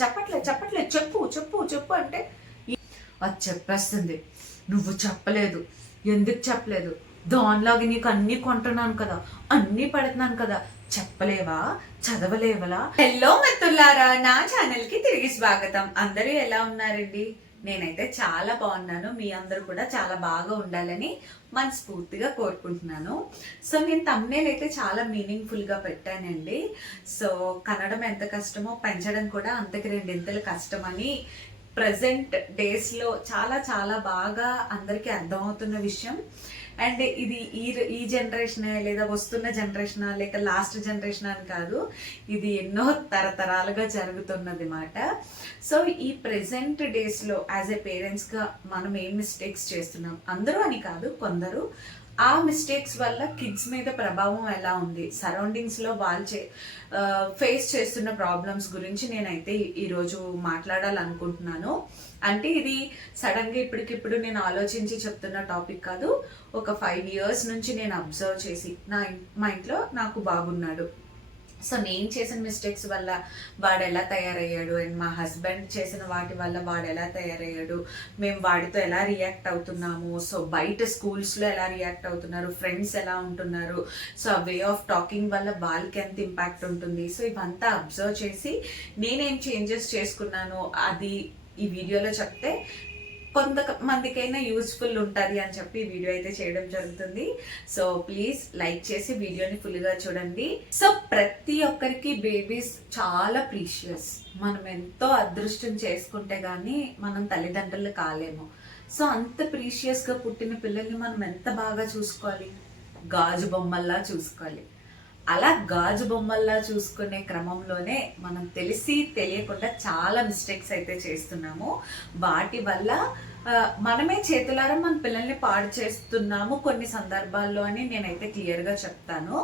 చెప్పట్లేదు చెప్పు చెప్పు చెప్పు అంటే అది చెప్పేస్తుంది. నువ్వు చెప్పలేదు, ఎందుకు చెప్పలేదు, దానిలాగా నీకు అన్నీ కొంటున్నాను కదా, అన్నీ పెడుతున్నాను కదా, చెప్పలేవా, చదవలేవలా? హలో మిత్రులారా, నా ఛానల్ కి తిరిగి స్వాగతం. అందరూ ఎలా ఉన్నారండి? నేనైతే చాలా బాగున్నాను. మీ అందరూ కూడా చాలా బాగా ఉండాలని మనస్ఫూర్తిగా కోరుకుంటున్నాను. సో నేను thumbnail అయితే చాలా మీనింగ్ఫుల్ గా పెట్టానండి. సో కన్నడం ఎంత కష్టమో పెంచడం కూడా అంతకి రెండింతలు కష్టమని ప్రజెంట్ డేస్లో చాలా చాలా బాగా అందరికీ అర్థమవుతున్న విషయం. అండ్ ఇది ఈ జనరేషన్ లేదా వస్తున్న జనరేషన్ లేక లాస్ట్ జనరేషన్ అని కాదు, ఇది ఎన్నో తరతరాలుగా జరుగుతున్నది మాట. సో ఈ ప్రెసెంట్ డేస్లో యాజ్ ఎ పేరెంట్స్గా మనం ఏం మిస్టేక్స్ చేస్తున్నాం, అందరూ అని కాదు కొందరు, ఆ మిస్టేక్స్ వల్ల కిడ్స్ మీద ప్రభావం ఎలా ఉంది, సరౌండింగ్స్లో వాళ్ళు ఫేస్ చేస్తున్న ప్రాబ్లమ్స్ గురించి నేనైతే ఈరోజు మాట్లాడాలనుకుంటున్నాను. అంటే ఇది సడన్గా ఇప్పటికిప్పుడు నేను ఆలోచించి చెప్తున్న టాపిక్ కాదు. ఒక 5 years నుంచి నేను అబ్జర్వ్ చేసి మా ఇంట్లో నాకు బాగున్నాడు, సో నేను చేసిన మిస్టేక్స్ వల్ల వాడు ఎలా తయారయ్యాడు, అండ్ మా హస్బెండ్ చేసిన వాటి వల్ల వాడు ఎలా తయారయ్యాడు, మేము వాడితో ఎలా రియాక్ట్ అవుతున్నాము, సో బయట స్కూల్స్లో ఎలా రియాక్ట్ అవుతున్నారు, ఫ్రెండ్స్ ఎలా ఉంటున్నారు, సో ఆ వే ఆఫ్ టాకింగ్ వల్ల వాళ్ళకి ఎంత ఇంపాక్ట్ ఉంటుంది, సో ఇవంతా అబ్జర్వ్ చేసి నేనేం చేంజెస్ చేసుకున్నాను అది ఈ వీడియోలో చెప్తే కొంతమందికైనా యూస్ఫుల్ ఉంటుంది అని చెప్పి ఈ వీడియో అయితే చేయడం జరుగుతుంది. సో ప్లీజ్ లైక్ చేసి వీడియోని ఫుల్గా చూడండి. సో ప్రతి ఒక్కరికి బేబీస్ చాలా ప్రీషియస్. మనం ఎంతో అదృష్టం చేసుకుంటే కానీ మనం తల్లిదండ్రులు కాలేము. సో అంత ప్రీషియస్గా పుట్టిన పిల్లల్ని మనం ఎంత బాగా చూసుకోవాలి, గాజు బొమ్మల్లా చూసుకోవాలి. అలా గాజు బొమ్మల్లా చూసుకునే క్రమంలోనే మనం తెలిసి తెలియకుండా చాలా మిస్టేక్స్ అయితే చేస్తున్నాము. వాటి వల్ల మనమే చేతులారా మన పిల్లల్ని పాడు చేస్తున్నాము కొన్ని సందర్భాల్లో అని నేనైతే క్లియర్గా చెప్తాను.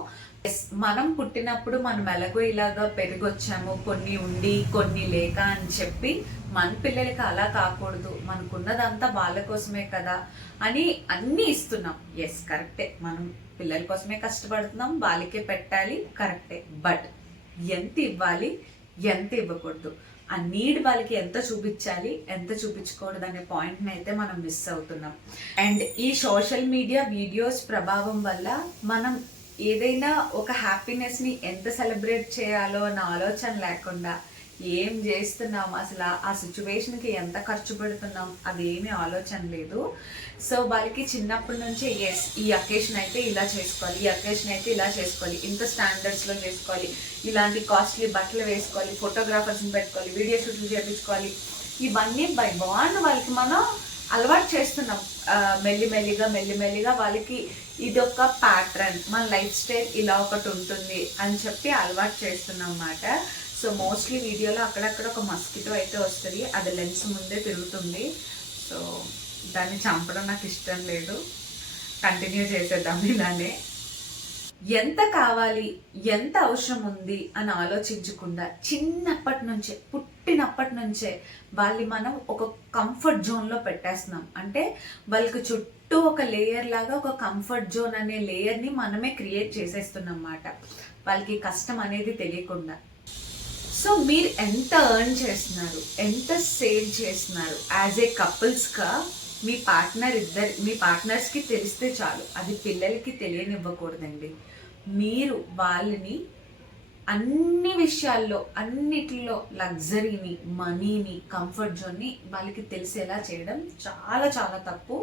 మనం పుట్టినప్పుడు మనం ఎలాగో ఇలాగా పెరిగొచ్చాము, కొన్ని ఉండి కొన్ని లేక అని చెప్పి మన పిల్లలకి అలా కాకూడదు, మనకున్నదంతా వాళ్ళ కోసమే కదా అని అన్నీ ఇస్తున్నాం. ఎస్ కరెక్టే, మనం పిల్లల కోసమే కష్టపడుతున్నాం, వాళ్ళకే పెట్టాలి, కరెక్టే. బట్ ఎంత ఇవ్వాలి, ఎంత ఇవ్వకూడదు, ఆ నీడ్ వాళ్ళకి ఎంత చూపించాలి, ఎంత చూపించకూడదు అనే పాయింట్ని అయితే మనం మిస్ అవుతున్నాం. అండ్ ఈ సోషల్ మీడియా వీడియోస్ ప్రభావం వల్ల మనం ఏదైనా ఒక హ్యాపీనెస్ని ఎంత సెలబ్రేట్ చేయాలో అన్న ఆలోచన లేకుండా ఏం చేస్తున్నాం, అసలు ఆ సిచ్యువేషన్కి ఎంత ఖర్చు పెడుతున్నాం అది ఏమీ ఆలోచన లేదు. సో వాళ్ళకి చిన్నప్పటి నుంచే ఎస్ ఈ అకేషన్ అయితే ఇలా చేసుకోవాలి, ఈ అకేషన్ అయితే ఇలా చేసుకోవాలి, ఇంత స్టాండర్డ్స్లో చేసుకోవాలి, ఇలాంటి కాస్ట్లీ బట్టలు వేసుకోవాలి, ఫోటోగ్రాఫర్స్ని పెట్టుకోవాలి, వీడియో షూట్లు చేయించుకోవాలి, ఇవన్నీ బై బాండ్ వాళ్ళకి మనం అలవాటు చేస్తున్నాం. మెల్లిమెల్లిగా వాళ్ళకి ఇదొక ప్యాటర్న్, మన లైఫ్ స్టైల్ ఇలా ఒకటి ఉంటుంది అని చెప్పి అలవాటు చేస్తున్నాం అన్నమాట. సో మోస్ట్లీ వీడియోలో అక్కడక్కడ ఒక మస్కిటో అయితే వస్తుంది, అది లెన్స్ ముందే తిరుగుతుంది. సో దాన్ని చంపడం నాకు ఇష్టం లేదు, కంటిన్యూ చేసేద్దాం ఇలానే. ఎంత కావాలి, ఎంత అవసరం ఉంది అని ఆలోచించకుండా చిన్నప్పటి నుంచే, పుట్టినప్పటి నుంచే వాళ్ళని మనం ఒక కంఫర్ట్ జోన్లో పెట్టేస్తున్నాం. అంటే వాళ్ళకి చుట్టూ ఒక లేయర్ లాగా ఒక కంఫర్ట్ జోన్ అనే లేయర్ని మనమే క్రియేట్ చేసేస్తున్నాం అన్నమాట, వాళ్ళకి కష్టం అనేది తెలియకుండా. సో మీరు ఎంత ఎర్న్ చేస్తున్నారు, ఎంత సేవ్ చేస్తున్నారు యాజ్ ఏ కపుల్స్గా మీ పార్ట్నర్స్కి తెలిస్తే చాలు, అది పిల్లలకి తెలియనివ్వకూడదండి. మీరు వాళ్ళని అన్ని విషయాల్లో అన్నిటిలో లగ్జరీని, మనీని, కంఫర్ట్ జోన్ని వాళ్ళకి తెలిసేలా చేయడం చాలా చాలా తప్పు.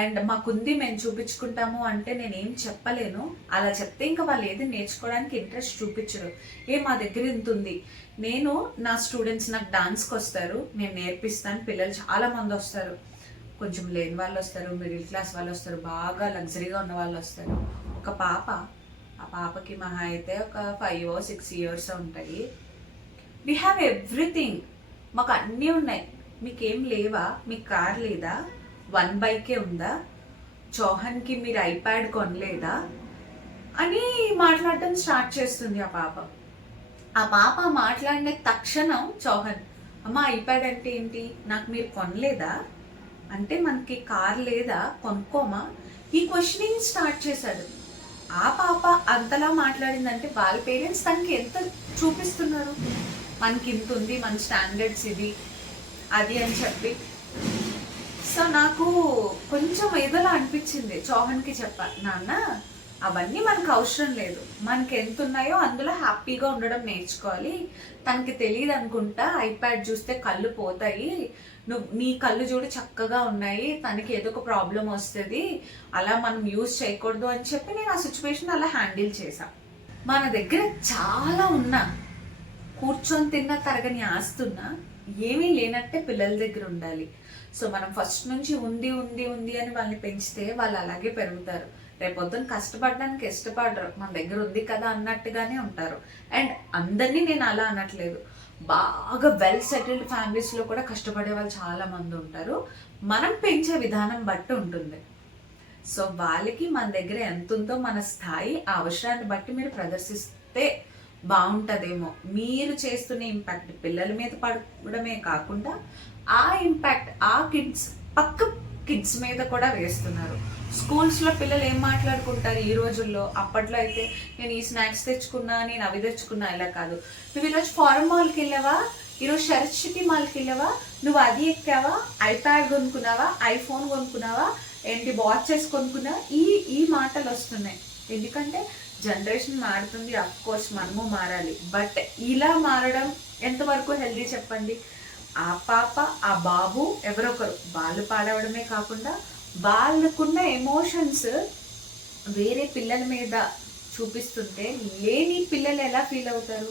అండ్ మాకుంది మేము చూపించుకుంటాము అంటే నేనేం చెప్పలేను, అలా చెప్తే ఇంకా వాళ్ళు ఏది నేర్చుకోవడానికి ఇంట్రెస్ట్ చూపించరు. మా దగ్గర ఇంత ఉంది, నేను నా స్టూడెంట్స్ నాకు డాన్స్కి వస్తారు, నేను నేర్పిస్తాను, పిల్లలు చాలామంది వస్తారు, కొంచెం లేని వాళ్ళు వస్తారు, మిడిల్ క్లాస్ వాళ్ళు వస్తారు, బాగా లగ్జరీగా ఉన్న వాళ్ళు వస్తారు. ఒక పాప, ఆ పాపకి మహా అయితే ఒక 5 or 6 years ఉంటాయి. వీ హ్యావ్ ఎవ్రీథింగ్, మాకు అన్నీ ఉన్నాయి, మీకేం లేవా, మీకు కార్ లేదా, 1 bike ఉందా, చౌహాన్కి మీరు ఐప్యాడ్ కొనలేదా అని మాట్లాడటం స్టార్ట్ చేస్తుంది ఆ పాప. ఆ పాప మాట్లాడిన తక్షణం చౌహాన్, అమ్మ ఐప్యాడ్ అంటే ఏంటి, నాకు మీరు కొనలేదా అంటే, మనకి కార్ లేదా, కొనుక్కోమా, ఈ క్వశ్చనింగ్ స్టార్ట్ చేశాడు. ఆ పాప అంతలా మాట్లాడిందంటే వాళ్ళ పేరెంట్స్ తనకి ఎంత చూపిస్తున్నారు, మనకి ఇంత ఉంది, మన స్టాండర్డ్స్ ఇది అది అని చెప్పి. సో నాకు కొంచెం ఏదోలా అనిపించింది. చౌహాన్కి చెప్పా, నాన్న అవన్నీ మనకు అవసరం లేదు, మనకి ఎంత ఉన్నాయో అందులో హ్యాపీగా ఉండడం నేర్చుకోవాలి. తనకి తెలియదు అనుకుంటా, ఐప్యాడ్ చూస్తే కళ్ళు పోతాయి, నీ కళ్ళు చూడు చక్కగా ఉన్నాయి, తనకి ఏదో ఒక ప్రాబ్లం వస్తుంది, అలా మనం యూజ్ చేయకూడదు అని చెప్పి నేను ఆ సిచ్యువేషన్ అలా హ్యాండిల్ చేశా. మన దగ్గర చాలా ఉన్నా, కూర్చొని తిన్నా తరగని ఆస్తున్నా, ఏమీ లేనట్టే పిల్లల దగ్గర ఉండాలి. సో మనం ఫస్ట్ నుంచి ఉంది ఉంది ఉంది అని వాళ్ళని పెంచితే వాళ్ళు అలాగే పెరుగుతారు. రేపొద్దున కష్టపడడానికి ఇష్టపడరు, మన దగ్గర ఉంది కదా అన్నట్టుగానే ఉంటారు. అండ్ అందరినీ నేను అలా అనట్లేదు, బాగా వెల్ సెటిల్డ్ ఫ్యామిలీస్లో కూడా కష్టపడే వాళ్ళు చాలా మంది ఉంటారు. మనం పెంచే విధానం బట్టి ఉంటుంది. సో వాళ్ళకి మన దగ్గర ఎంత ఉందో మన స్థాయి, ఆ అవసరాన్ని బట్టి మీరు ప్రదర్శిస్తే బాగుంటుందేమో. మీరు చేస్తున్న ఇంపాక్ట్ పిల్లల మీద పడడమే కాకుండా ఆ ఇంపాక్ట్ ఆ కిడ్స్ పక్క కిడ్స్ మీద కూడా వేస్తున్నారు. స్కూల్స్లో పిల్లలు ఏం మాట్లాడుకుంటారు ఈ రోజుల్లో? అప్పట్లో అయితే నేను ఈ స్నాక్స్ తెచ్చుకున్నా, నేను అవి తెచ్చుకున్నా, ఇలా కాదు. నువ్వు ఈరోజు ఫారెన్ మాల్కి వెళ్ళావా, ఈరోజు షరత్ సిటీ మాల్కి వెళ్ళావా, నువ్వు అది ఎక్కావా, ఐప్యాడ్ కొనుక్కున్నావా, ఐఫోన్ కొనుక్కున్నావా, ఏంటి వాచెస్ కొనుక్కున్నావా, ఈ మాటలు వస్తున్నాయి. ఎందుకంటే జనరేషన్ మారుతుంది, అఫ్ కోర్స్ మనము మారాలి. బట్ ఇలా మారడం ఎంతవరకు హెల్దీ చెప్పండి? ఆ పాప ఆ బాబు ఎవరొకరు వాళ్ళు పాడవడమే కాకుండా వాళ్ళకున్న ఎమోషన్స్ వేరే పిల్లల మీద చూపిస్తుంటే లేని పిల్లలు ఎలా ఫీల్ అవుతారు?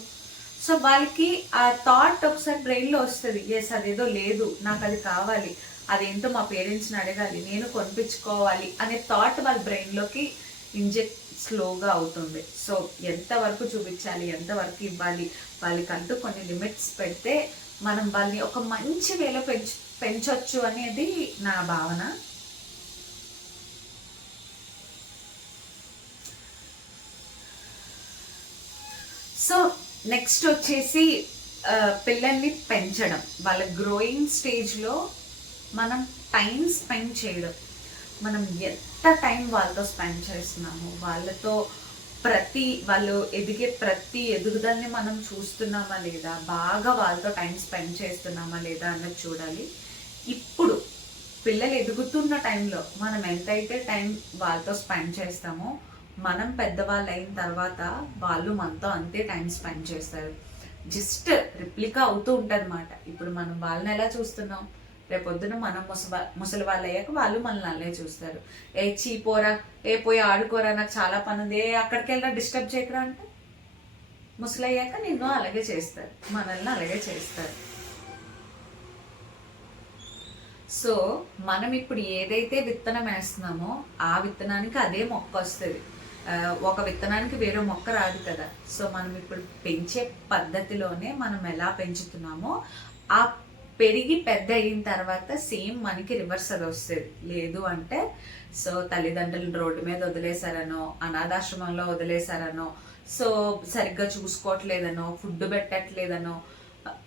సో వాళ్ళకి ఆ థాట్ ఒకసారి బ్రెయిన్లో వస్తుంది, ఎస్ అదేదో లేదు, నాకు అది కావాలి, అదేంటో మా పేరెంట్స్ని అడగాలి, నేను కొనిపించుకోవాలి అనే థాట్ వాళ్ళ బ్రెయిన్లోకి ఇంజెక్ట్ స్లోగా అవుతుంది. సో ఎంతవరకు చూపించాలి, ఎంతవరకు ఇవ్వాలి, వాళ్ళకంటూ కొన్ని లిమిట్స్ పెడితే మనం వాళ్ళని ఒక మంచి వేలో పెంచొచ్చు అనేది నా భావన. సో నెక్స్ట్ వచ్చేసి పిల్లల్ని పెంచడం, వాళ్ళ గ్రోయింగ్ స్టేజ్లో మనం టైం స్పెండ్ చేయడం. మనం ఎంత టైం వాళ్ళతో స్పెండ్ చేస్తున్నాము, వాళ్ళతో వాళ్ళు ఎదిగే ప్రతి ఎదుగుదలని మనం చూస్తున్నామా లేదా, బాగా వాళ్ళతో టైం స్పెండ్ చేస్తున్నామా లేదా అన్నది చూడాలి. ఇప్పుడు పిల్లలు ఎదుగుతున్న టైంలో మనం ఎంతైతే టైం వాళ్ళతో స్పెండ్ చేస్తామో, మనం పెద్దవాళ్ళు అయిన తర్వాత వాళ్ళు మనతో అంతే టైం స్పెండ్ చేస్తారు. జస్ట్ రిప్లికా అవుతూ ఉంటుంది అన్నమాట. ఇప్పుడు మనం వాళ్ళని ఎలా చూస్తున్నాం, రేపొద్దున మనం ముసలి వాళ్ళు అయ్యాక వాళ్ళు మనల్ని అల్లే చూస్తారు. ఏ చీపోరా, ఏ పోయి ఆడుకోరా, నాకు చాలా పని ఉంది, అక్కడికి వెళ్ళరా, డిస్టర్బ్ చేయకరా అంటే ముసలి అయ్యాక నిన్ను అలాగే చేస్తారు, మనల్ని అలాగే చేస్తారు. సో మనం ఇప్పుడు ఏదైతే విత్తనం వేస్తున్నామో ఆ విత్తనానికి అదే మొక్క వస్తుంది. ఒక విత్తనానికి వేరే మొక్క రాదు కదా. సో మనం ఇప్పుడు పెంచే పద్ధతిలోనే మనం ఎలా పెంచుతున్నామో ఆ పెరిగి పెద్ద అయిన తర్వాత సేమ్ మనకి రివర్స్ అది వస్తుంది. లేదు అంటే సో తల్లిదండ్రులు రోడ్డు మీద వదిలేశారనో, అనాథాశ్రమంలో వదిలేశారనో, సో సరిగ్గా చూసుకోవట్లేదనో, ఫుడ్ పెట్టట్లేదనో,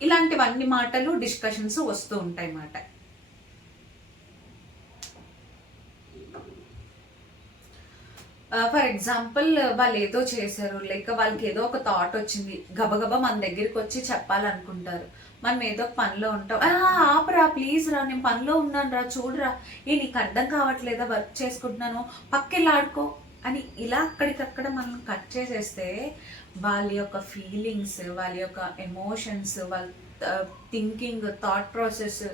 ఇలాంటివన్నీ మాటలు డిస్కషన్స్ వస్తూ ఉంటాయి అన్నమాట. ఫర్ ఎగ్జాంపుల్ వాళ్ళు ఏదో చేశారు, లైక్ వాళ్ళకి ఏదో ఒక థాట్ వచ్చింది, గబగబా మన దగ్గరికి వచ్చి చెప్పాలనుకుంటారు. మనం ఏదో ఒక పనిలో ఉంటాం, ఆపరా ప్లీజ్ రా, నేను పనిలో ఉన్నాను రా, చూడరా, నీకు అర్థం కావట్లేదా, వర్క్ చేసుకుంటున్నాను, పక్కెళ్ళి ఆడుకో అని ఇలా అక్కడికక్కడ మనం కట్ చేసేస్తే వాళ్ళ యొక్క ఫీలింగ్స్, వాళ్ళ యొక్క ఎమోషన్స్, వాళ్ళ థింకింగ్, థాట్ ప్రాసెస్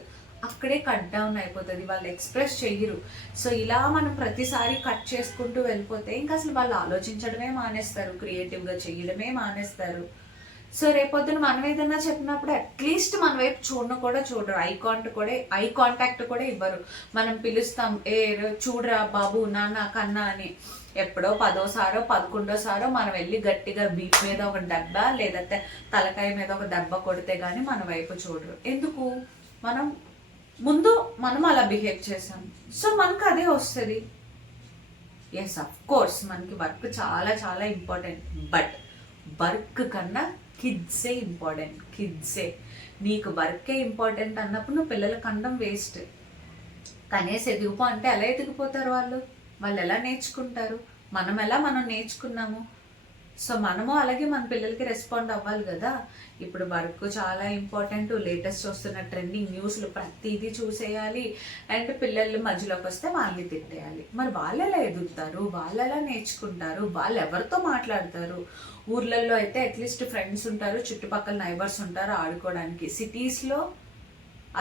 అక్కడే కట్ డౌన్ అయిపోతుంది. వాళ్ళు ఎక్స్ప్రెస్ చెయ్యరు. సో ఇలా మనం ప్రతిసారి కట్ చేసుకుంటూ వెళ్ళిపోతే ఇంకా అసలు వాళ్ళు ఆలోచించడమే మానేస్తారు, క్రియేటివ్గా చేయడమే మానేస్తారు. సో రేపొద్దున మనం ఏదన్నా చెప్పినప్పుడు అట్లీస్ట్ మన వైపు చూడరు, ఐ కాంటాక్ట్ కూడా ఇవ్వరు. మనం పిలుస్తాం, చూడరా బాబు, నాన్న, కన్నా అని. ఎప్పుడో 10వ సారో 11వ సారో మనం వెళ్ళి గట్టిగా బీప్ మీద ఒక దెబ్బ లేదంటే తలకాయ మీద ఒక దెబ్బ కొడితే గానీ మన వైపు చూడరు. ఎందుకు? మనం అలా బిహేవ్ చేసాం. సో మనకు అదే వస్తుంది. ఎస్ అఫ్ కోర్స్ మనకి వర్క్ చాలా చాలా ఇంపార్టెంట్, బట్ వర్క్ కన్నా కిడ్సే ఇంపార్టెంట్. నీకు వర్కే ఇంపార్టెంట్ అన్నప్పుడు నువ్వు పిల్లల కండం వేస్ట్. కనీసం ఎదిగిపో అంటే ఎలా ఎదిగిపోతారు వాళ్ళు ఎలా నేర్చుకుంటారు? మనం నేర్చుకున్నాము. సో మనము అలాగే మన పిల్లలకి రెస్పాండ్ అవ్వాలి కదా. ఇప్పుడు వర్క్ చాలా ఇంపార్టెంట్, లేటెస్ట్ వస్తున్న ట్రెండింగ్ న్యూస్లు ప్రతిదీ చూసేయాలి. అండ్ పిల్లలు మధ్యలోకి వస్తే వాళ్ళని తిట్టేయాలి. మరి వాళ్ళు ఎలా ఎదుగుతారు, వాళ్ళు ఎలా నేర్చుకుంటారు, వాళ్ళు ఎవరితో మాట్లాడతారు? ఊర్లలో అయితే అట్లీస్ట్ ఫ్రెండ్స్ ఉంటారు, చుట్టుపక్కల నైబర్స్ ఉంటారు ఆడుకోవడానికి. సిటీస్లో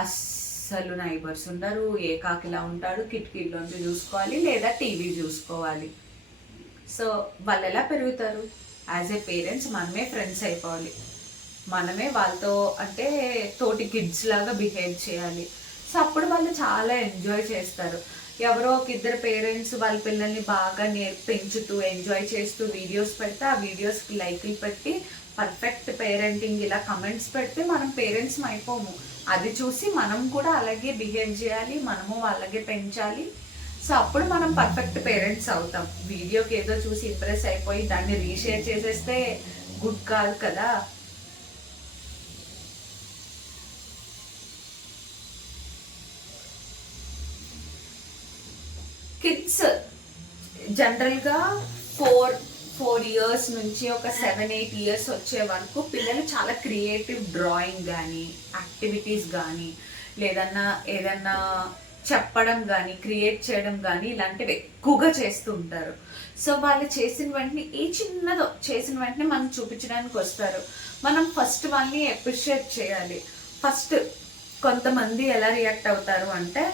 అస్సలు నైబర్స్ ఉండరు, ఏకాకిలా ఉంటాడు, కిటికీలోంచి చూసుకోవాలి లేదా టీవీ చూసుకోవాలి. సో వాళ్ళు ఎలా పెరుగుతారు? యాజ్ ఏ పేరెంట్స్ మనమే ఫ్రెండ్స్ అయిపోవాలి, మనమే వాళ్ళతో అంటే తోటి కిడ్స్ లాగా బిహేవ్ చేయాలి. సో అప్పుడు వాళ్ళు చాలా ఎంజాయ్ చేస్తారు. ఎవరో ఒక ఇద్దరు పేరెంట్స్ వాళ్ళ పిల్లల్ని బాగా పెంచుతూ ఎంజాయ్ చేస్తూ వీడియోస్ పెడితే ఆ వీడియోస్కి లైక్లు పెట్టి పర్ఫెక్ట్ పేరెంటింగ్ ఇలా కమెంట్స్ పెడితే మనం పేరెంట్స్ అయిపోము. అది చూసి మనం కూడా అలాగే బిహేవ్ చేయాలి, మనము అలాగే పెంచాలి. సో అప్పుడు మనం పర్ఫెక్ట్ పేరెంట్స్ అవుతాం. వీడియోకి ఏదో చూసి ఇంప్రెస్ అయిపోయి దాన్ని రీషేర్ చేసేస్తే గుడ్ కాదు కదా. కిడ్స్ జనరల్గా 4 years నుంచి ఒక 7-8 years వచ్చే వరకు పిల్లలు చాలా క్రియేటివ్ డ్రాయింగ్ కానీ యాక్టివిటీస్ కానీ లేదన్నా ఏదన్నా చెప్పడం కానీ క్రియేట్ చేయడం కానీ ఇలాంటివి ఎక్కువగా చేస్తూ ఉంటారు. సో వాళ్ళు చేసిన వెంటనే ఏ చిన్నదో చేసిన వెంటనే మనం చూపించడానికి వస్తారు. మనం ఫస్ట్ వాళ్ళని అప్రిషియేట్ చేయాలి. ఫస్ట్ కొంతమంది ఎలా రియాక్ట్ అవుతారు అంటే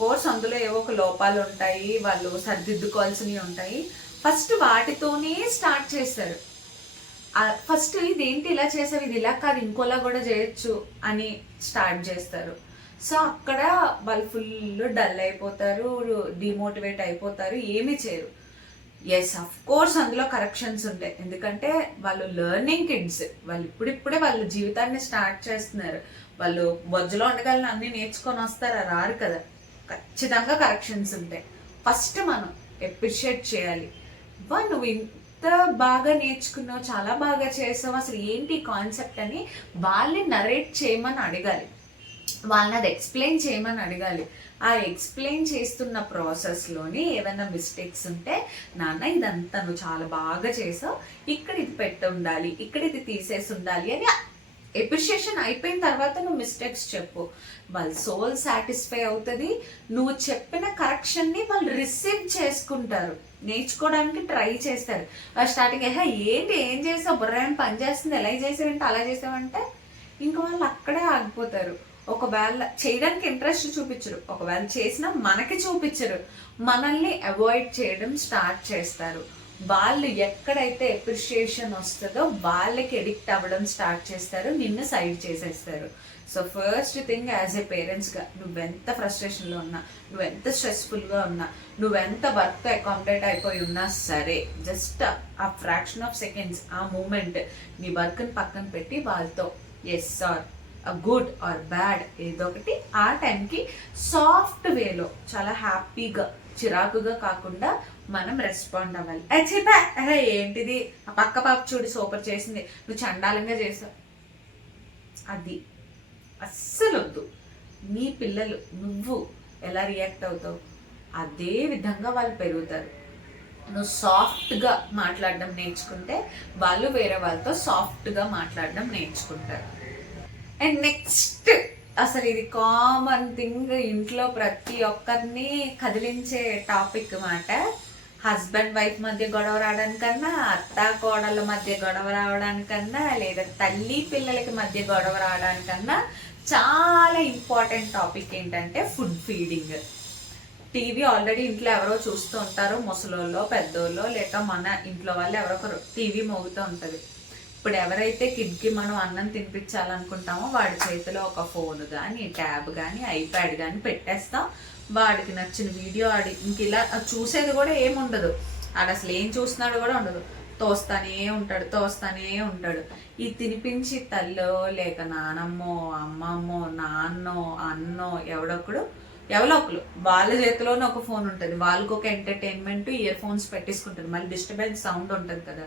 కోర్స్ అందులో ఏవో ఒక లోపాలు ఉంటాయి, వాళ్ళు సరిదిద్దుకోవాల్సినవి ఉంటాయి. ఫస్ట్ వాటితోనే స్టార్ట్ చేస్తారు. ఫస్ట్ ఇదేంటి ఇలా చేసావు, ఇది ఇలా కాదు ఇంకోలా కూడా చేయొచ్చు అని స్టార్ట్ చేస్తారు. సో అక్కడ వాళ్ళు ఫుల్ డల్ అయిపోతారు, డిమోటివేట్ అయిపోతారు, ఏమీ చేయరు. ఎస్ అఫ్ కోర్స్ అందులో కరెక్షన్స్ ఉంటాయి, ఎందుకంటే వాళ్ళు లెర్నింగ్ కిడ్స్, వాళ్ళు ఇప్పుడిప్పుడే వాళ్ళ జీవితాన్ని స్టార్ట్ చేస్తున్నారు. వాళ్ళు మధ్యలో ఉండగలని అన్ని నేర్చుకొని వస్తారు, రారు కదా. ఖచ్చితంగా కరెక్షన్స్ ఉంటాయి. ఫస్ట్ మనం అప్రిషియేట్ చేయాలి. నువ్వు ఇంత బాగా నేర్చుకున్నావు, చాలా బాగా చేసావు, అసలు ఏంటి కాన్సెప్ట్ అని వాళ్ళని నరేట్ చేయమని అడగాలి, వాళ్ళని అది ఎక్స్ప్లెయిన్ చేయమని అడగాలి. ఆ ఎక్స్ప్లెయిన్ చేస్తున్న ప్రాసెస్లోని ఏదైనా మిస్టేక్స్ ఉంటే నాన్న ఇదంతా నువ్వు చాలా బాగా చేసావు, ఇక్కడ ఇది పెట్టి ఉండాలి, ఇక్కడ ఇది తీసేసి ఉండాలి అని ఎప్రిషియేషన్ అయిపోయిన తర్వాత నువ్వు మిస్టేక్స్ చెప్పు. వాళ్ళ సోల్ సాటిస్ఫై అవుతుంది. నువ్వు చెప్పిన కరెక్షన్ని వాళ్ళు రిసీవ్ చేసుకుంటారు, నేర్చుకోవడానికి ట్రై చేస్తారు. స్టార్టింగ్ ఏంటి ఏం చేసావు, బుర్ర పని చేస్తుంది, ఎలా చేసావంటే అలా చేసావంటే ఇంకా వాళ్ళు అక్కడే ఆగిపోతారు. ఒకవేళ చేయడానికి ఇంట్రెస్ట్ చూపించరు, ఒకవేళ చేసినా మనకి చూపించరు, మనల్ని అవాయిడ్ చేయడం స్టార్ట్ చేస్తారు. వాళ్ళు ఎక్కడైతే అప్రిషియేషన్ వస్తుందో వాళ్ళకి ఎడిక్ట్ అవ్వడం స్టార్ట్ చేస్తారు, నిన్ను సైడ్ చేసేస్తారు. So first thing as a పేరెంట్స్గా నువ్వెంత ఫ్రస్ట్రేషన్లో ఉన్నా, నువ్వెంత స్ట్రెస్ఫుల్గా ఉన్నా, నువ్వెంత వర్క్తో అకామిడేట్ అయిపోయి ఉన్నా సరే, జస్ట్ ఆ ఫ్రాక్షన్ ఆఫ్ సెకండ్స్ ఆ మూమెంట్ నీ వర్క్ని పక్కన పెట్టి వాళ్ళతో yes or good or bad ఏదో ఒకటి ఆ టైంకి సాఫ్ట్ వేలో చాలా హ్యాపీగా చిరాకుగా కాకుండా మనం రెస్పాండ్ అవ్వాలి. చెప్పా ఏంటిది ఆ పక్క పాప చూడు సూపర్ చేసింది, నువ్వు చండాలంగా చేసావు, అది అస్సలు వద్దు. నీ పిల్లలు నువ్వు ఎలా రియాక్ట్ అవుతావు అదే విధంగా వాళ్ళు పెరుగుతారు. నువ్వు సాఫ్ట్గా మాట్లాడడం నేర్చుకుంటే వాళ్ళు వేరే వాళ్ళతో సాఫ్ట్గా మాట్లాడడం నేర్చుకుంటారు. అండ్ నెక్స్ట్ అసలు ఇది కామన్ థింగ్, ఇంట్లో ప్రతి ఒక్కరిని కదిలించే టాపిక్ మాట. హస్బెండ్ వైఫ్ మధ్య గొడవ రావడానికన్నా, అత్త కోడళ్ళ మధ్య గొడవ రావడానికన్నా, లేదా తల్లి పిల్లలకి మధ్య గొడవ రావడానికన్నా చాలా ఇంపార్టెంట్ టాపిక్ ఏంటంటే ఫుడ్ ఫీడింగ్. టీవీ ఆల్రెడీ ఇంట్లో ఎవరో చూస్తూ ఉంటారు, ముసలోళ్ళో పెద్దోళ్ళో లేక మన ఇంట్లో వాళ్ళు ఎవరొకరు టీవీ మోగుతూ ఉంటుంది. ఇప్పుడు ఎవరైతే కిడ్కి మనం అన్నం తినిపించాలనుకుంటామో వాడి చేతిలో ఒక ఫోన్ కానీ ట్యాబ్ కానీ ఐప్యాడ్ కానీ పెట్టేస్తాం. వాడికి నచ్చిన వీడియో ఇంక ఇలా చూసేది కూడా ఏముండదు, ఆడు అసలు ఏం చూస్తున్నాడు కూడా ఉండదు, తోస్తానే ఉంటాడు. ఈ తినిపించి తల్లో లేక నానమ్మో అమ్మమ్మో నాన్నో అన్నో ఎవరో ఒకరు వాళ్ళ చేతిలోనే ఒక ఫోన్ ఉంటుంది, వాళ్ళకి ఒక ఎంటర్టైన్మెంట్ ఇయర్ ఫోన్స్ పెట్టేసుకుంటారు. మళ్ళీ డిస్టర్బెన్స్ సౌండ్ ఉంటుంది కదా,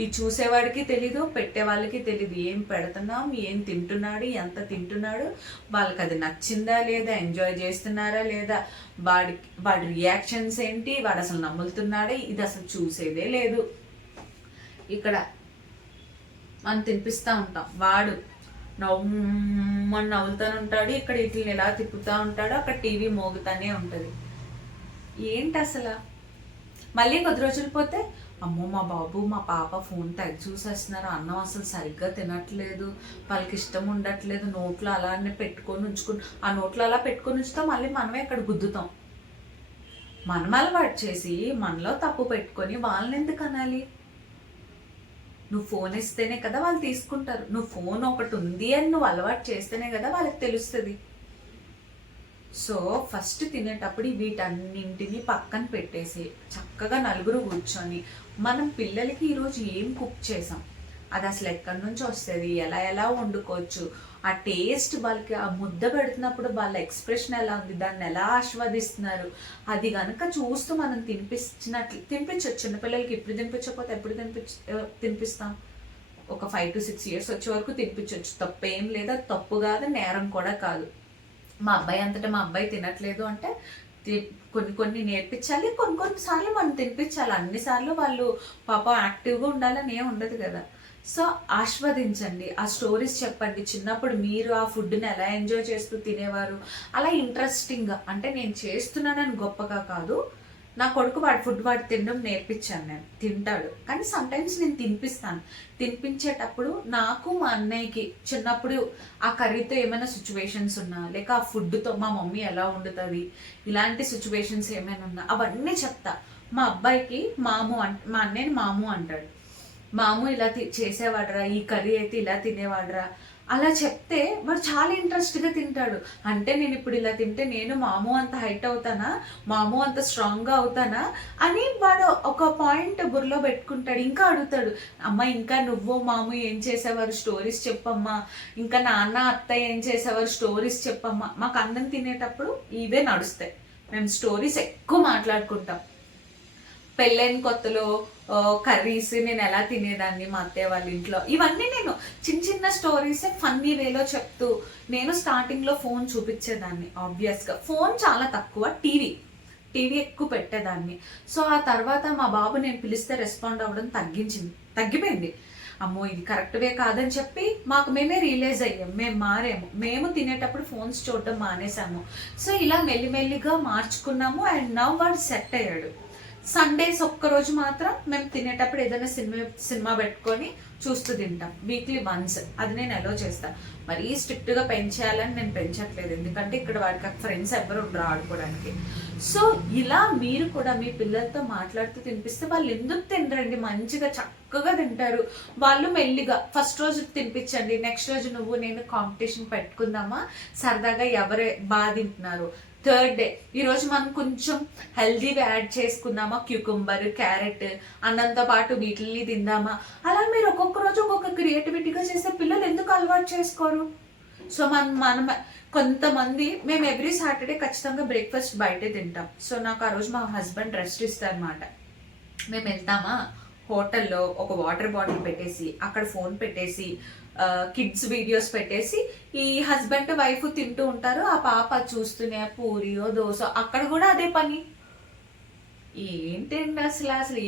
ఈ చూసేవాడికి తెలీదు, పెట్టే వాళ్ళకి తెలీదు ఏం పెడుతున్నాం, ఏం తింటున్నాడు, ఎంత తింటున్నాడు, వాళ్ళకి అది నచ్చిందా లేదా, ఎంజాయ్ చేస్తున్నారా లేదా, వాడి రియాక్షన్స్ ఏంటి, వాడు అసలు నమ్ములుతున్నాడా, ఇది అసలు చూసేదే లేదు. ఇక్కడ మనం తినిపిస్తూ ఉంటాం, వాడు నవ్వుమని నవ్వుతూనే ఉంటాడు, ఇక్కడ వీటిని ఎలా తిప్పుతూ ఉంటాడు, అక్కడ టీవీ మోగుతానే ఉంటుంది. ఏంటి అసలు? మళ్ళీ కొద్ది రోజులు పోతే అమ్మో మా బాబు మా పాప ఫోన్ తెగ చూసేస్తున్నారు, అన్నం అసలు సరిగ్గా తినట్లేదు, వాళ్ళకి ఇష్టం ఉండట్లేదు, నోట్లో అలానే పెట్టుకొని ఉంచుకుని ఆ నోట్లో అలా పెట్టుకొని ఉంచుతాం, మళ్ళీ మనమే ఇక్కడ గుద్దుతాం. మనం అలవాటు చేసి మనలో తప్పు పెట్టుకొని వాళ్ళని ఎందుకు అనాలి? నువ్వు ఫోన్ ఇస్తేనే కదా వాళ్ళు తీసుకుంటారు, నువ్వు ఫోన్ ఒకటి ఉంది అని నువ్వు అలవాటు చేస్తేనే కదా వాళ్ళకి తెలుస్తుంది. సో ఫస్ట్ తినేటప్పుడు వీటన్నింటినీ పక్కన పెట్టేసి చక్కగా నలుగురు కూర్చొని మనం పిల్లలకి ఈరోజు ఏం కుక్ చేసాం, అది అసలు ఎక్కడి నుంచి వస్తుంది, ఎలా ఎలా వండుకోవచ్చు, ఆ టేస్ట్ వాళ్ళకి ఆ ముద్ద పెడుతున్నప్పుడు వాళ్ళ ఎక్స్ప్రెషన్ ఎలా ఉంది, దాన్ని ఎలా ఆస్వాదిస్తున్నారు, అది కనుక చూస్తూ మనం తినిపించవచ్చు. చిన్నపిల్లలకి ఇప్పుడు తినిపించకపోతే ఎప్పుడు తినిపిస్తాం? ఒక 5 to 6 years వచ్చే వరకు తినిపించవచ్చు, తప్పేం లేదా, తప్పు కాదు, నేరం కూడా కాదు. మా అబ్బాయి అంతటా మా అబ్బాయి తినట్లేదు అంటే కొన్ని నేర్పించాలి, కొన్నిసార్లు మనం తినిపించాలి. అన్నిసార్లు వాళ్ళు పాపం యాక్టివ్గా ఉండాలని ఏం ఉండదు కదా. సో ఆస్వాదించండి, ఆ స్టోరీస్ చెప్పండి, చిన్నప్పుడు మీరు ఆ ఫుడ్ని ఎలా ఎంజాయ్ చేస్తూ తినేవారు, అలా ఇంట్రెస్టింగ్గా. అంటే నేను చేస్తున్నానని గొప్పగా కాదు, నా కొడుకు వాడు తినడం నేర్పించాను, నేను తింటాడు, కానీ సమ్టైమ్స్ నేను తినిపించేటప్పుడు నాకు మా అన్నయ్యకి చిన్నప్పుడు ఆ కర్రీతో ఏమైనా సిచ్యువేషన్స్ ఉన్నా, లేక ఆ ఫుడ్తో మా మమ్మీ ఎలా వండుతుంది, ఇలాంటి సిచ్యువేషన్స్ ఏమైనా ఉన్నా అవన్నీ చెప్తా. మా అబ్బాయికి మా అన్నయ్యని మాము అంటాడు, మాము ఇలా చేసేవాడరా, ఈ కర్రీ అయితే ఇలా తినేవాడరా, అలా చెప్తే వాడు చాలా ఇంట్రెస్ట్గా తింటాడు. అంటే నేను ఇప్పుడు ఇలా తింటే నేను మాము అంత హైట్ అవుతానా, మాము అంత స్ట్రాంగ్గా అవుతానా అని వాడు ఒక పాయింట్ బుర్రలో పెట్టుకుంటాడు. ఇంకా అడుగుతాడు, అమ్మ ఇంకా నువ్వు మాము ఏం చేసేవారు స్టోరీస్ చెప్పమ్మా, ఇంకా నాన్న అత్తయ్య ఏం చేసేవారు స్టోరీస్ చెప్పమ్మా. మాకు అన్నం తినేటప్పుడు ఇవే నడుస్తాయి, మేము స్టోరీస్ ఎక్కువ మాట్లాడుకుంటాం. పెళ్ళైన కొత్తలో కర్రీస్ నేను ఎలా తినేదాన్ని మా అత్తయ్య వాళ్ళ ఇంట్లో, ఇవన్నీ నేను చిన్న స్టోరీసే ఫన్నీ వేలో చెప్తూ, నేను స్టార్టింగ్లో ఫోన్ చూపించేదాన్ని. ఆబ్వియస్గా ఫోన్ చాలా తక్కువ, టీవీ ఎక్కువ పెట్టేదాన్ని. సో ఆ తర్వాత మా బాబు నేను పిలిస్తే రెస్పాండ్ అవ్వడం తగ్గిపోయింది. అమ్మో ఇది కరెక్ట్ వే కాదని చెప్పి మేమే రియలైజ్ అయ్యాం, మేము మారాము, మేము తినేటప్పుడు ఫోన్స్ చూడడం మానేసాము. సో ఇలా మెల్లిమెల్లిగా మార్చుకున్నాము. అండ్ నవ్ వాడు సెట్ అయ్యాడు. సండేస్ ఒక్కరోజు మాత్రం మేము తినేటప్పుడు ఏదైనా సినిమా పెట్టుకొని చూస్తూ తింటాం, వీక్లీ వన్స్. అది నేను అలో చేస్తాను. మరీ స్ట్రిక్ట్గా పెంచేయాలని నేను పెంచట్లేదు, ఎందుకంటే ఇక్కడ వాడికి ఫ్రెండ్స్ ఎవరు ఉండరు ఆడుకోవడానికి. సో ఇలా మీరు కూడా మీ పిల్లలతో మాట్లాడుతూ తినిపిస్తే వాళ్ళు ఎందుకు తినరండి, మంచిగా చక్కగా తింటారు. వాళ్ళు మెల్లిగా ఫస్ట్ రోజు తినిపించండి, నెక్స్ట్ రోజు నువ్వు నేను కాంపిటీషన్ పెట్టుకుందామా, సరదాగా ఎవరే బాగా తింటున్నారు. థర్డ్ డే ఈరోజు మనం కొంచెం హెల్దీగా యాడ్ చేసుకుందామా, క్యూకుంబర్, క్యారెట్, అన్నంతో పాటు వీటిని తిందామా. అలా మీరు ఒక్కొక్క రోజు ఒక్కొక్క క్రియేటివిటీగా చేస్తే పిల్లలు ఎందుకు అలవాటు చేసుకోరు? సో మనం కొంతమంది మేము ఎవ్రీ సాటర్డే ఖచ్చితంగా బ్రేక్ఫాస్ట్ బయటే తింటాం. సో నాకు ఆ రోజు మా హస్బెండ్ రెస్ట్ ఇస్తారనమాట. మేము వెళ్తామా, హోటల్లో ఒక వాటర్ బాటిల్ పెట్టేసి అక్కడ ఫోన్ పెట్టేసి కిడ్స్ వీడియోస్ పెట్టేసి ఈ హస్బెండ్ వైఫ్ తింటూ ఉంటారు, ఆ పాప చూస్తూనే పూరియో దోశ, అక్కడ కూడా అదే పని. ఏంటండి అసలు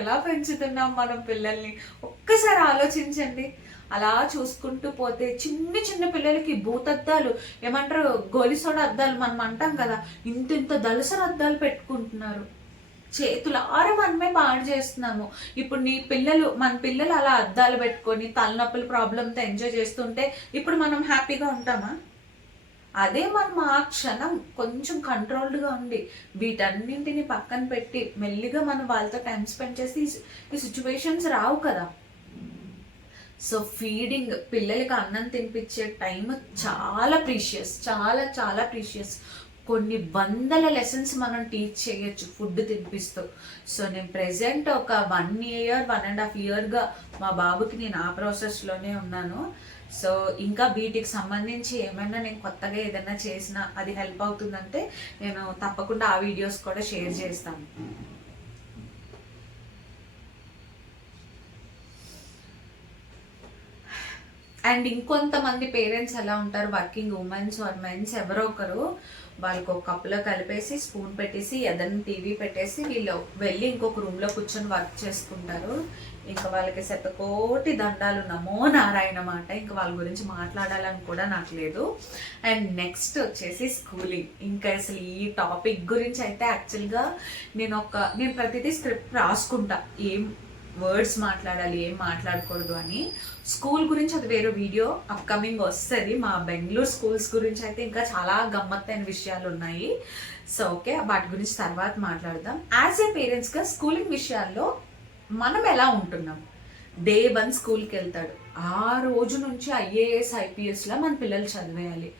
ఎలా పెంచుతున్నాం మనం పిల్లల్ని? ఒక్కసారి ఆలోచించండి. అలా చూసుకుంటూ పోతే చిన్న పిల్లలకి భూతద్దాలు, ఏమంటారు గోలిసోడ అద్దాలు మనం అంటాం కదా, ఇంత దళసర అద్దాలు పెట్టుకుంటున్నారు. చేతులారా మనమే పాడు చేస్తున్నాము. ఇప్పుడు మన పిల్లలు అలా అద్దాలు పెట్టుకొని తలనొప్పుల ప్రాబ్లంతో ఎంజాయ్ చేస్తుంటే ఇప్పుడు మనం హ్యాపీగా ఉంటామా? అదే మనం ఆ క్షణం కొంచెం కంట్రోల్డ్గా ఉండి వీటన్నింటిని పక్కన పెట్టి మెల్లిగా మనం వాళ్ళతో టైం స్పెండ్ చేసి ఈ సిచ్యువేషన్స్ రావు కదా. సో ఫీడింగ్, పిల్లలకి అన్నం తినిపించే టైం చాలా ప్రీషియస్, చాలా చాలా ప్రీషియస్. కొన్ని వందల లెసన్స్ మనం టీచ్ చేయొచ్చు ఫుడ్ తినిపిస్తూ. సో నేను ప్రెజెంట్ ఒక 1.5 yearగా మా బాబుకి నేను ఆ ప్రాసెస్లోనే ఉన్నాను. సో ఇంకా వీటికి సంబంధించి ఏమైనా నేను కొత్తగా ఏదైనా చేసినా అది హెల్ప్ అవుతుందంటే నేను తప్పకుండా ఆ వీడియోస్ కూడా షేర్ చేస్తాను. అండ్ ఇంకొంతమంది పేరెంట్స్ ఎలా ఉంటారు, వర్కింగ్ ఉమెన్స్ ఆర్ మెన్స్ ఎవరో ఒకరు వాళ్ళకి ఒక కప్పులో కలిపేసి స్పూన్ పెట్టేసి ఏదైనా టీవీ పెట్టేసి వీళ్ళు వెళ్ళి ఇంకొక రూమ్లో కూర్చొని వర్క్ చేసుకుంటారు. ఇంకా వాళ్ళకి శతకోటి దండాలు, నమో నారాయణ మాట. ఇంకా వాళ్ళ గురించి మాట్లాడాలని కూడా నాకు లేదు. అండ్ నెక్స్ట్ వచ్చేసి స్కూలింగ్. ఇంకా అసలు ఈ టాపిక్ గురించి అయితే యాక్చువల్గా నేను ప్రతిదీ స్క్రిప్ట్ రాసుకుంటా, ఏం వర్డ్స్ మాట్లాడాలి, ఏం మాట్లాడకూడదు అని. స్కూల్ గురించి అది వేరే వీడియో అప్కమింగ్ వస్తుంది. మా బెంగళూరు స్కూల్స్ గురించి అయితే ఇంకా చాలా గమ్మత్తైన విషయాలు ఉన్నాయి. సో ఓకే, వాటి గురించి తర్వాత మాట్లాడదాం. యాజ్ ఏ పేరెంట్స్గా స్కూలింగ్ విషయాల్లో మనం ఎలా ఉంటున్నాం? డే 1 స్కూల్కి వెళ్తాడు, ఆ రోజు నుంచి ఐఏఎస్ ఐపీఎస్లా మన పిల్లలు చదివేయాలి.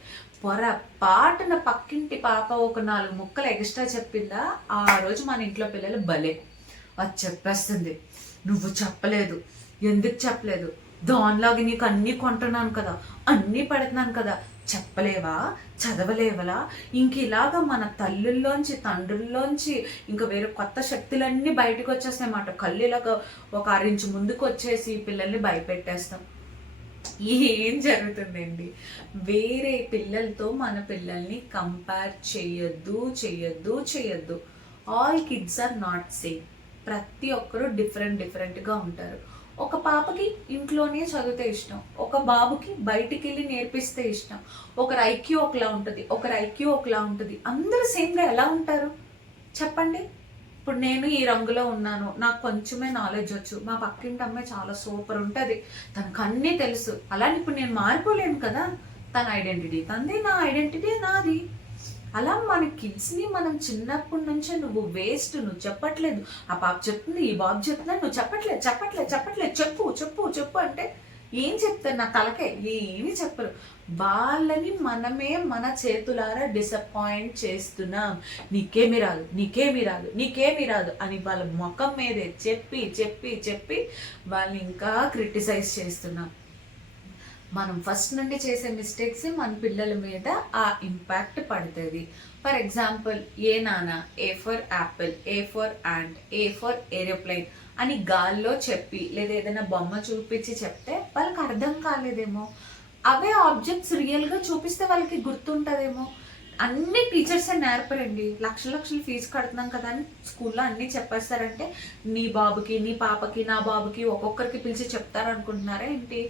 పొరపాటున పక్కింటి పాప ఒక 4 ముక్కలు ఎక్స్ట్రా చెప్పిందా, ఆ రోజు మన ఇంట్లో పిల్లలు భలే అది చెప్పేస్తుంది. నువ్వు చెప్పలేదు, ఎందుకు చెప్పలేదు, దానిలాగా నీకు అన్నీ కొంటున్నాను కదా, అన్నీ పెడుతున్నాను కదా, చెప్పలేవా, చదవలేవలా? ఇంక ఇలాగా మన తల్లుల్లోంచి తండ్రుల్లోంచి ఇంకా వేరే కొత్త శక్తులన్నీ బయటకు వచ్చేస్తాయన్నమాట. కళ్ళు ఇలాగా ఒక 6 ఇంచు ముందుకు వచ్చేసి పిల్లల్ని భయపెట్టేస్తాం. ఏం జరుగుతుందండి? వేరే పిల్లలతో మన పిల్లల్ని కంపేర్ చేయొద్దు చేయొద్దు చేయొద్దు. All kids are not same. ప్రతి ఒక్కరు డిఫరెంట్గా ఉంటారు. ఒక పాపకి ఇంట్లోనే చదివితే ఇష్టం, ఒక బాబుకి బయటికి వెళ్ళి నేర్పిస్తే ఇష్టం. ఒకరి ఐక్యూ ఒకలా ఉంటుంది, ఒకరి ఐక్యూ ఒకలా ఉంటుంది. అందరూ సేమ్గా ఎలా ఉంటారు చెప్పండి? ఇప్పుడు నేను ఈ రంగులో ఉన్నాను, నాకు కొంచెమే నాలెడ్జ్ వచ్చు, మా పక్కింటి అమ్మాయి చాలా సూపర్ ఉంటుంది, తనకు అన్నీ తెలుసు. అలానే ఇప్పుడు నేను మారిపోలేను కదా. తన ఐడెంటిటీ తనది, నా ఐడెంటిటీ నాది. అలా మన కిడ్స్ని మనం చిన్నప్పటి నుంచే నువ్వు వేస్ట్, నువ్వు చెప్పట్లేదు, ఆ పాప చెప్తుంది, ఈ బాబు చెప్తున్నాడు, నువ్వు చెప్పట్లేదు చెప్పట్లేదు చెప్పట్లేదు చెప్పు చెప్పు చెప్పు అంటే ఏం చెప్తారు? నా తలకే ఏమి చెప్పరు. వాళ్ళని మనమే మన చేతులారా డిసప్పాయింట్ చేస్తున్నాం. నీకేమి రాదు, నీకేమి రాదు, నీకేమి రాదు అని వాళ్ళ ముఖం మీదే చెప్పి చెప్పి చెప్పి వాళ్ళని ఇంకా క్రిటిసైజ్ చేస్తున్నాం. మనం ఫస్ట్ నుండి చేసే మిస్టేక్స్ మన పిల్లల మీద ఆ ఇంపాక్ట్ పడుతుంది. ఫర్ ఎగ్జాంపుల్, ఏ నాన్న, A for Apple, A for ant, A for aeroplane అని గాల్లో చెప్పి లేదా ఏదైనా బొమ్మ చూపించి చెప్తే వాళ్ళకి అర్థం కాలేదేమో. అవే ఆబ్జెక్ట్స్ రియల్గా చూపిస్తే వాళ్ళకి గుర్తుంటుందేమో. అన్ని టీచర్సే నేర్పరండి. లక్షలు ఫీజు కడుతున్నాం కదా అని స్కూల్లో అన్నీ చెప్పేస్తారంటే నీ బాబుకి, నీ పాపకి, నా బాబుకి ఒక్కొక్కరికి పిలిచి చెప్తారనుకుంటున్నారా ఏంటి?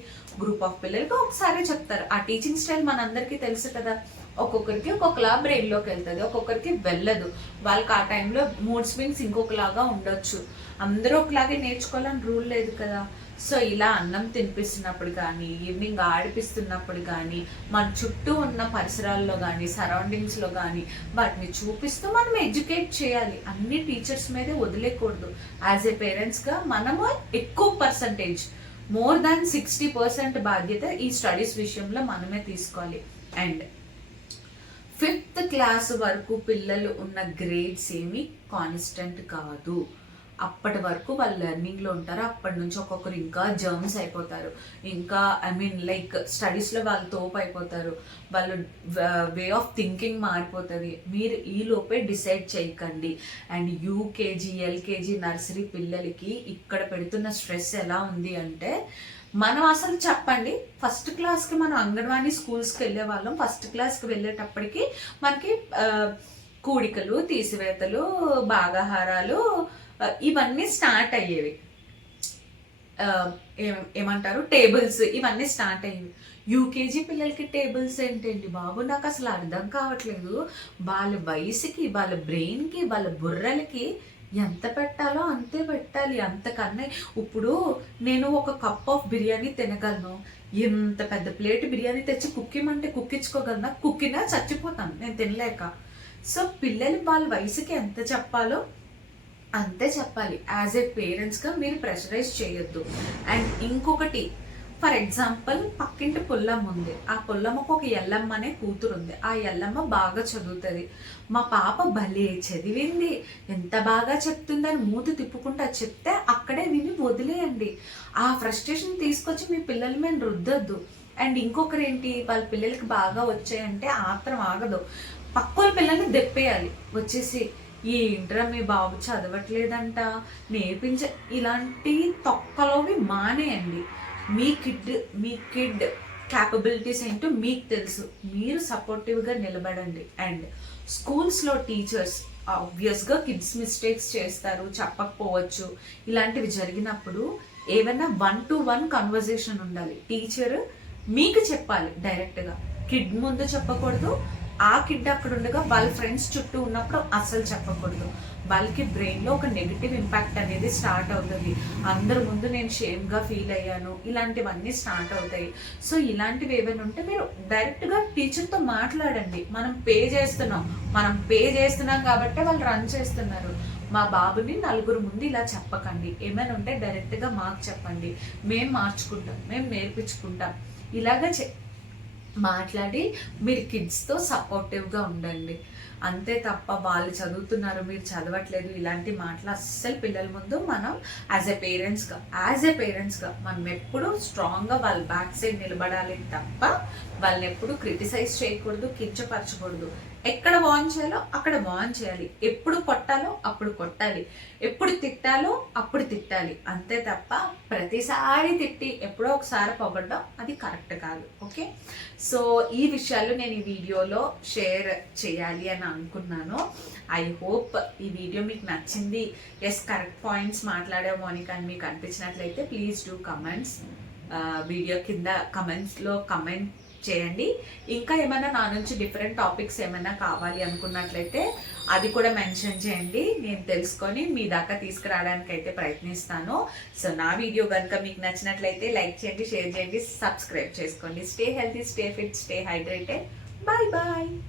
గ్రూప్ ఆఫ్ పిల్లలకి ఒకసారి చెప్తారు. ఆ టీచింగ్ స్టైల్ మనందరికీ తెలుసు కదా. ఒక్కొక్కరికి ఒక్కొక్కలా బ్రెయిన్లోకి వెళ్తుంది, ఒక్కొక్కరికి వెళ్ళదు. వాళ్ళకి ఆ టైంలో మూడ్ స్వింగ్స్ ఇంకొకలాగా ఉండొచ్చు. అందరూ ఒకలాగే నేర్చుకోవాలని రూల్ లేదు కదా. సో ఇలా అన్నం తినిపిస్తున్నప్పుడు కానీ, ఈవినింగ్ ఆడిపిస్తున్నప్పుడు కానీ, మన చుట్టూ ఉన్న పరిసరాల్లో కానీ, సరౌండింగ్స్లో కానీ వాటిని చూపిస్తూ మనం ఎడ్యుకేట్ చేయాలి. అన్ని టీచర్స్ మీదే వదిలేకూడదు. యాజ్ ఏ పేరెంట్స్గా మనము ఎక్కువ పర్సంటేజ్, మోర్ దాన్ 60% బాధ్యత ఈ స్టడీస్ విషయంలో మనమే తీసుకోవాలి. అండ్ 5th క్లాస్ వరకు పిల్లలు ఉన్న గ్రేడ్స్ ఏమి కాన్స్టెంట్ కాదు. అప్పటి వరకు వాళ్ళు లెర్నింగ్లో ఉంటారు. అప్పటి నుంచి ఒక్కొక్కరు ఇంకా జర్మ్స్ అయిపోతారు, ఇంకా లైక్ స్టడీస్లో వాళ్ళు తోపు అయిపోతారు, వాళ్ళు వే ఆఫ్ థింకింగ్ మారిపోతుంది. మీరు ఈ లోపే డిసైడ్ చేయకండి. అండ్ యూకేజీ, ఎల్కేజీ, నర్సరీ పిల్లలకి ఇక్కడ పెడుతున్న స్ట్రెస్ ఎలా ఉంది అంటే, మనం అసలు చెప్పండి, ఫస్ట్ క్లాస్కి మనం అంగన్వాడీ స్కూల్స్కి వెళ్ళే వాళ్ళం. ఫస్ట్ క్లాస్కి వెళ్ళేటప్పటికి మనకి కూడికలు, తీసివేతలు, భాగాహారాలు ఇవన్నీ స్టార్ట్ అయ్యేవి. ఏమంటారు, టేబుల్స్, ఇవన్నీ స్టార్ట్ అయ్యేవి. యూకేజీ పిల్లలకి టేబుల్స్ ఏంటండి బాబు? నాకు అసలు అర్థం కావట్లేదు. వాళ్ళ వయసుకి, వాళ్ళ బ్రెయిన్కి, వాళ్ళ బుర్రలకి ఎంత పెట్టాలో అంతే పెట్టాలి. అంతకన్నా ఇప్పుడు నేను ఒక కప్ ఆఫ్ బిర్యానీ తినగలను, ఎంత పెద్ద ప్లేట్ బిర్యానీ తెచ్చి కుక్కిమంటే కుక్కించుకోగలనా? కుక్కినా చచ్చిపోతాను నేను తినలేక. సో పిల్లలు వాళ్ళ వయసుకి ఎంత చెప్పాలో అంతే చెప్పాలి. యాజ్ ఏ పేరెంట్స్గా మీరు ప్రెషరైజ్ చేయొద్దు. అండ్ ఇంకొకటి, ఫర్ ఎగ్జాంపుల్, పక్కింటి పుల్లమ్మ ఉంది. ఆ పుల్లమ్మకు ఒక ఎల్లమ్మ అనే కూతురు ఉంది. ఆ ఎల్లమ్మ బాగా చదువుతుంది. మా పాప భలే చదివింది, ఎంత బాగా చెప్తుందని మూతి తిప్పుకుంటూ చెప్తే అక్కడే విని వదిలేయండి. ఆ ఫ్రస్ట్రేషన్ తీసుకొచ్చి మీ పిల్లల మీద రుద్దొద్దు. అండ్ ఇంకొకరు ఏంటి, వాళ్ళ పిల్లలకి బాగా వచ్చాయంటే ఆత్రం ఆగదు, పక్కల పిల్లల్ని దెప్పేయాలి వచ్చేసి, ఈ ఇంటర్ మీ బాబు చదవట్లేదంట ఇలాంటి తొక్కలోవి మానేయండి. మీ కిడ్ క్యాపబిలిటీస్ ఏంటో మీకు తెలుసు. మీరు సపోర్టివ్గా నిలబడండి. అండ్ స్కూల్స్లో టీచర్స్ ఆబ్వియస్గా కిడ్స్ మిస్టేక్స్ చేస్తారు, చెప్పకపోవచ్చు. ఇలాంటివి జరిగినప్పుడు ఏమైనా 1-to-1 కన్వర్జేషన్ ఉండాలి. టీచర్ మీకు చెప్పాలి డైరెక్ట్గా, కిడ్ ముందు చెప్పకూడదు. ఆ కిడ్ అక్కడ ఉండగా వాళ్ళ ఫ్రెండ్స్ చుట్టూ ఉన్నప్పుడు అస్సలు చెప్పకూడదు. వాళ్ళకి బ్రెయిన్లో ఒక నెగిటివ్ ఇంపాక్ట్ అనేది స్టార్ట్ అవుతుంది. అందరి ముందు నేను షేమ్గా ఫీల్ అయ్యాను, ఇలాంటివన్నీ స్టార్ట్ అవుతాయి. సో ఇలాంటివి ఏమైనా ఉంటే మీరు డైరెక్ట్గా టీచర్తో మాట్లాడండి. మనం పే చేస్తున్నాం కాబట్టి వాళ్ళు రన్ చేస్తున్నారు. మా బాబుని నలుగురు ముందు ఇలా చెప్పకండి. ఏమైనా ఉంటే డైరెక్ట్గా మాకు చెప్పండి, మేము మార్చుకుంటాం, మేము నేర్పించుకుంటాం. ఇలాగ మాట్లాడి మీరు కిడ్స్తో సపోర్టివ్గా ఉండండి. అంతే తప్ప వాళ్ళు చదువుతున్నారు మీరు చదవట్లేదు ఇలాంటి మాటలు అస్సలు పిల్లల ముందు మనం యాజ్ ఎ పేరెంట్స్గా మనం ఎప్పుడు స్ట్రాంగ్గా వాళ్ళ బ్యాక్ సైడ్ నిలబడాలి తప్ప వాళ్ళని ఎప్పుడు క్రిటిసైజ్ చేయకూడదు, కించపరచకూడదు. ఎక్కడ వార్న్ చేయాలో అక్కడ వార్న్ చేయాలి, ఎప్పుడు కొట్టాలో అప్పుడు కొట్టాలి, ఎప్పుడు తిట్టాలో అప్పుడు తిట్టాలి. అంతే తప్ప ప్రతిసారి తిట్టి ఎప్పుడో ఒకసారి పొగడ్డం అది కరెక్ట్ కాదు. ఓకే, సో ఈ విషయాలు నేను ఈ వీడియోలో షేర్ చేయాలి అని అనుకున్నాను. ఐ హోప్ ఈ వీడియో మీకు నచ్చింది. ఎస్, కరెక్ట్ పాయింట్స్ మాట్లాడే మోనికా అని మీకు అనిపించినట్లయితే ప్లీజ్ డూ కమెంట్స్. వీడియో కింద కమెంట్స్లో కమెంట్ చేయండి. ఇంకా ఏమైనా నా నుంచి డిఫరెంట్ టాపిక్స్ ఏమైనా కావాలి అనుకున్నట్లయితే అది కూడా మెన్షన్ చేయండి. నేను తెలుసుకొని మీ దాకా తీసుకురావడానికి అయితే ప్రయత్నిస్తాను. సో నా వీడియో కనుక మీకు నచ్చినట్లయితే లైక్ చేయండి, షేర్ చేయండి, సబ్స్క్రైబ్ చేసుకోండి. Stay healthy, stay fit, stay hydrated. Bye bye.